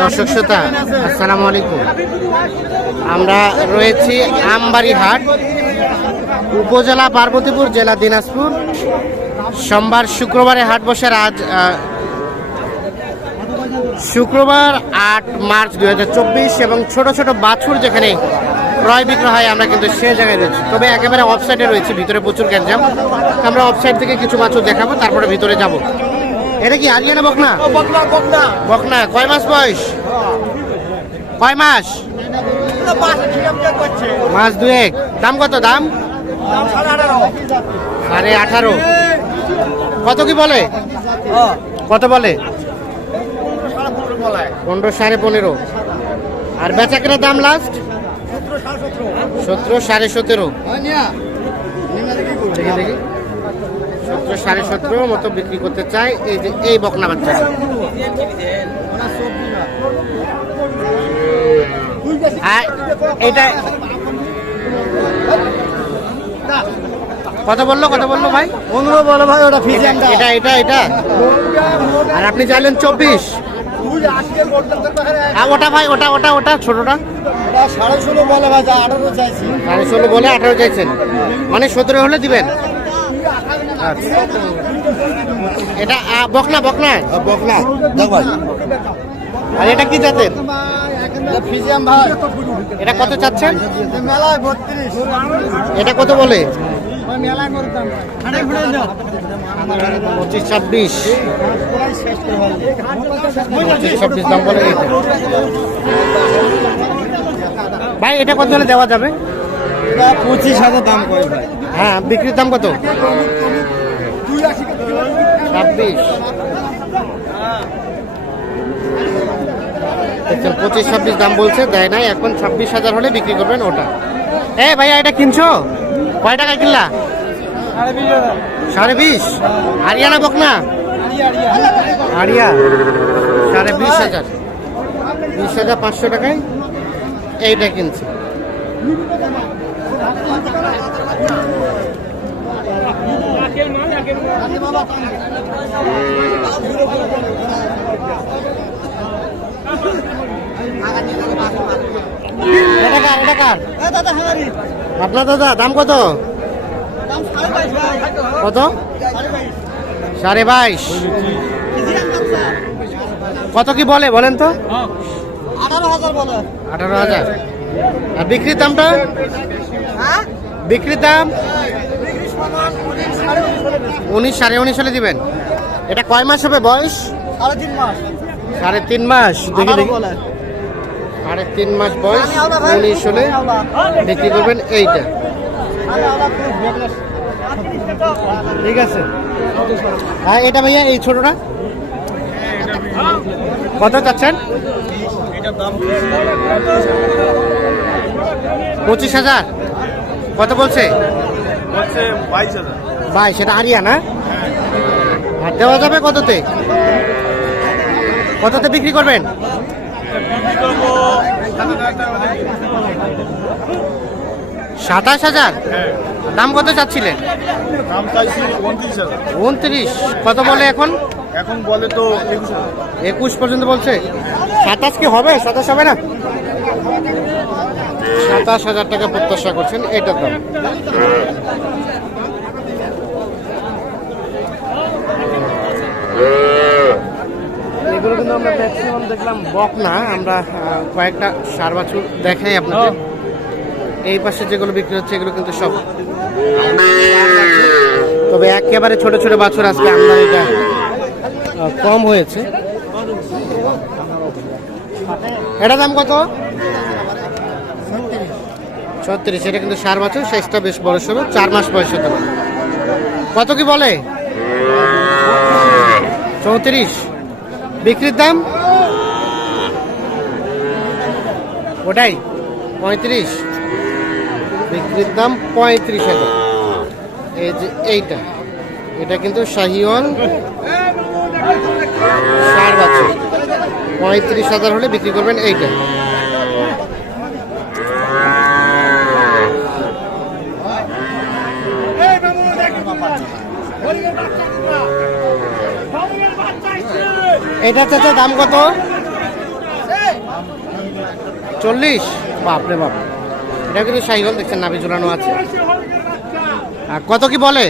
দর্শক শ্রোতা আসসালামু আলাইকুম। আমরা রয়েছি আমবাড়ি হাট, উপজেলা পার্বতীপুর, জেলা দিনাজপুর। সোমবার শুক্রবারে হাট বসের আজ শুক্রবার 8 মার্চ 2024 এবং ছোট ছোট বাছুর যেখানে ক্রয় বিক্রয় হয় আমরা কিন্তু সে জায়গায় রয়েছি। তবে একেবারে অফসাইডে রয়েছি, ভিতরে প্রচুর গ্যাঞ্জাম। আমরা অফসাইড থেকে কিছু বাছুর দেখাবো, তারপরে ভিতরে যাব। এটা কি আরিয়ানা বকনা? বকনা কয় মাস বয়স? কয় মাস? মাস দুয়েক। দাম কত? দাম 18.5। কত কি বলে? কত বলে? 15, 15.5। আর বেচা কেনার দাম লাস্ট 17, 17.5। দেখি দেখি 17, 17.5 মতো বিক্রি করতে চাই। এই যে এই বকনা বাচ্চা এটা কত বললো? কত বললো ভাই? 15 বলো ভাই। ওটা ফিজিয়ান। এটা এটা এটা আর আপনি চাইলেন 24। ওটা ভাই ওটা ওটা ওটা ছোটটা 16.5 বলে ভাই, 18 চাইছি। 16.5 বলে 18 চাইছেন, মানে 17 হলে দিবেন। আচ্ছা, এটা বকনা বকনা বকনা দেখ ভাই। আর এটা কি জাতের? এটা ফিজিয়ান ভাই। এটা কত চাচ্ছেন? মেলায় 32। এটা কত বলে? মেলায় করতাম 26 26। 26 দাম বলে এটা। ভাই এটা কত হলে দেওয়া যাবে? 25,000 দাম করে ভাই। হ্যাঁ, বিক্রির দাম কত? 26। 25-26 দাম বলছে, দেয় নাই। এখন 26,000 হলে বিক্রি করবেন ওটা। ভাইয়া এটা কিনছো? কয় টাকা কিনলা? 20.5। আরিয়ানা বকনা? আরিয়া 20,500। 20,500 টাকায় এইটা কিনছে। আপনার দাদা দাম কত? কত? 22.5। কত কি বলে বলেন তো? 18,000 বলে। 18,000। আর বিক্রির দামটা? বিক্রির দাম 19, 19.5 হলে দিবেন। এটা কয় মাস হবে বয়স? 3.5 মাস। 3.5 মাস। দেখি দেখি 3.5 মাস বয়স, 19 হলে বিক্রি করবেন এইটা। ঠিক আছে। হ্যাঁ, এটা ভাইয়া এই ছোটটা কত চাচ্ছেন? 25,000। কত বলছে? 22। এটা হারিয়ানা। আর দেওয়া যাবে কততে? কততে বিক্রি করবেন? 27,000। দাম কত চাচ্ছিলেন? দাম চাইছি 29,000। 29। কত বলে এখন? এখন বলে তো 21 পর্যন্ত বলছে। 27 কি হবে? 27 হবে না? 27,000 টাকা প্রত্যাশা করছেন এটার দাম। এগুলো কিন্তু আমরা ম্যাক্সিমাম দেখলাম বকনা। আমরা কয়েকটা ষাঁড় বাছুর দেখাই আপনাদের। এই পাশে যেগুলো বিক্রি হচ্ছে এগুলো কিন্তু সব, তবে একেবারে ছোট ছোট বাছুর আজকে আমদানিটা কম হয়েছে। এটা দাম কত? 36। এটা কিন্তু ষাঁড় বাছুর, সাইজটা বেশ বড় সড়ো, 4 মাস বয়স হতে পারে। কত কি বলে? 34। বিক্রির দাম ওটাই 35। বিক্রির দাম 35,000। এই যে এইটা, এটা কিন্তু শাহিওয়াল ষাঁড় বাছুর। 35,000 হলে বিক্রি করবেন এইটা। এটা চাচা দাম কত? 40? বাপরে বাপ, এটা কিন্তু সাইকেল দেখছেন, নাভি ঝুলানো আছে। আর কত কি বলে?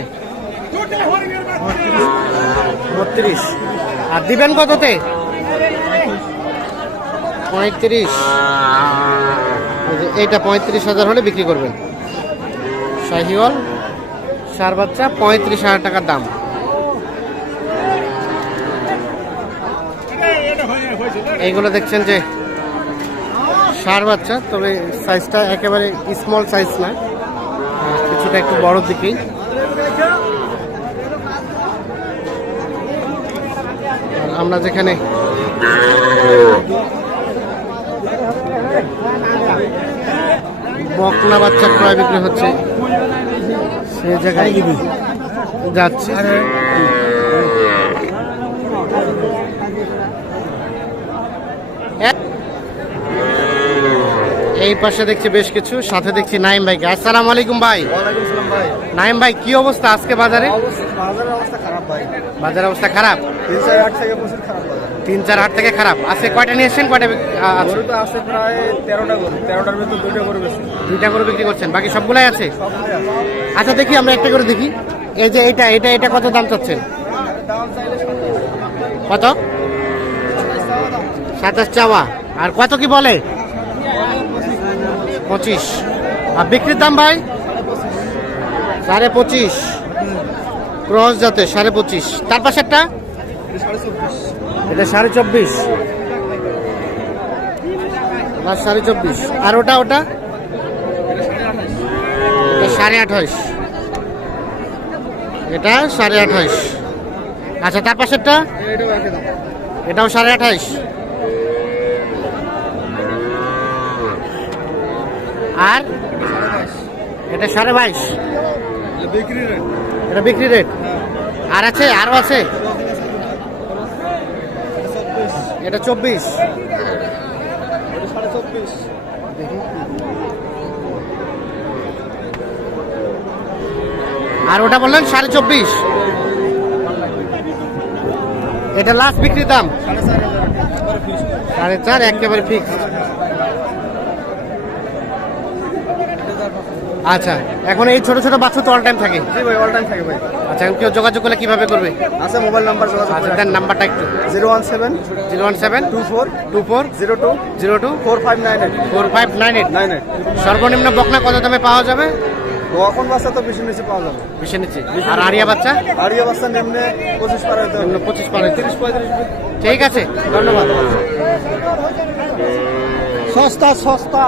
32। আর দিবেন কততে? 35। এইটা 35,000 হলে বিক্রি করবেন। শাহিওয়াল সার বাচ্চা 35,000 টাকার দাম। এইগুলো দেখছেন যে সার বাচ্চা, তবে সাইজটা একেবারে স্মল সাইজ না, কিছুটা একটু বড় দিকেই। আমরা যেখানে বকনা বাচ্চা ক্রয় বিক্রি হচ্ছে সেই জায়গায় যাচ্ছে। এই পাশে দেখছি বেশ কিছু, সাথে দেখছি নাইম ভাইকে। আসসালামু আলাইকুম ভাই। ওয়ালাইকুম সালাম ভাই। নাইম ভাই, কি অবস্থা আজকে বাজারে? বাজারের অবস্থা খারাপ ভাই। বাজারের অবস্থা খারাপ? 3-4 থেকে প্রচুর খারাপ বাজার। 3-4 থেকে খারাপ। আজকে কয়টা নিয়ে এসছেন? কয়টা আছে? গরু তো আছে প্রায় 13টা গরু। 13টার ভিতর 2টা গরু বেশি। 2টা করে বিক্রি করছেন, বাকি সবগুলাই আছে? সবগুলোই আছে। আচ্ছা দেখি, আমরা একটা করে দেখি। এই যে এটা কত দাম চাচ্ছেন? দাম চাইলে 27। কত? 27 চাওয়া। আর কত কি বলে? 25। আর বিক্রির দাম ভাই? 25.5। ক্রস যাতে 25.5। তার পাশেরটা? এটা 24.5। 24.5। আর ওটা? এটা 28.5। এটা 28.5। আচ্ছা, তার পাশেরটা? এটাও 28.5। আর এটা 22.5। বিক্রি রেট। এটা বিক্রি রেট। আর আছে? আরো আছে? এটা 24। এটা 24.5। আর ওটা বললেন 24.5। এটা লাস্ট বিক্রির দাম 4.5, একেবারে ফিক্স। আচ্ছা, এখন এই ছোট ছোট বাচ্চা তো অল টাইম থাকে? জি ভাই, অল টাইম থাকে ভাই। আচ্ছা, এখন কেউ যোগাযোগ করলে কিভাবে করবে? আছে মোবাইল নাম্বার যোগাযোগ আচ্ছা, করে। দেন নাম্বারটা একটু। 017 017 24 24 02 02 4598 4598। 98। সর্বনিম্ন বকনা কত দামে পাওয়া যাবে? এখন বাচ্চা তো বেশি নিচে পাওয়া যাবে। বেশি নিচ্ছে। আর আরিয়া বাচ্চা? আড়িয়া বাচ্চা নিম্নে 25 পার হতে হবে। 25 পার হতে হবে। 30-35। ঠিক আছে, ধন্যবাদ। সস্তা সস্তা।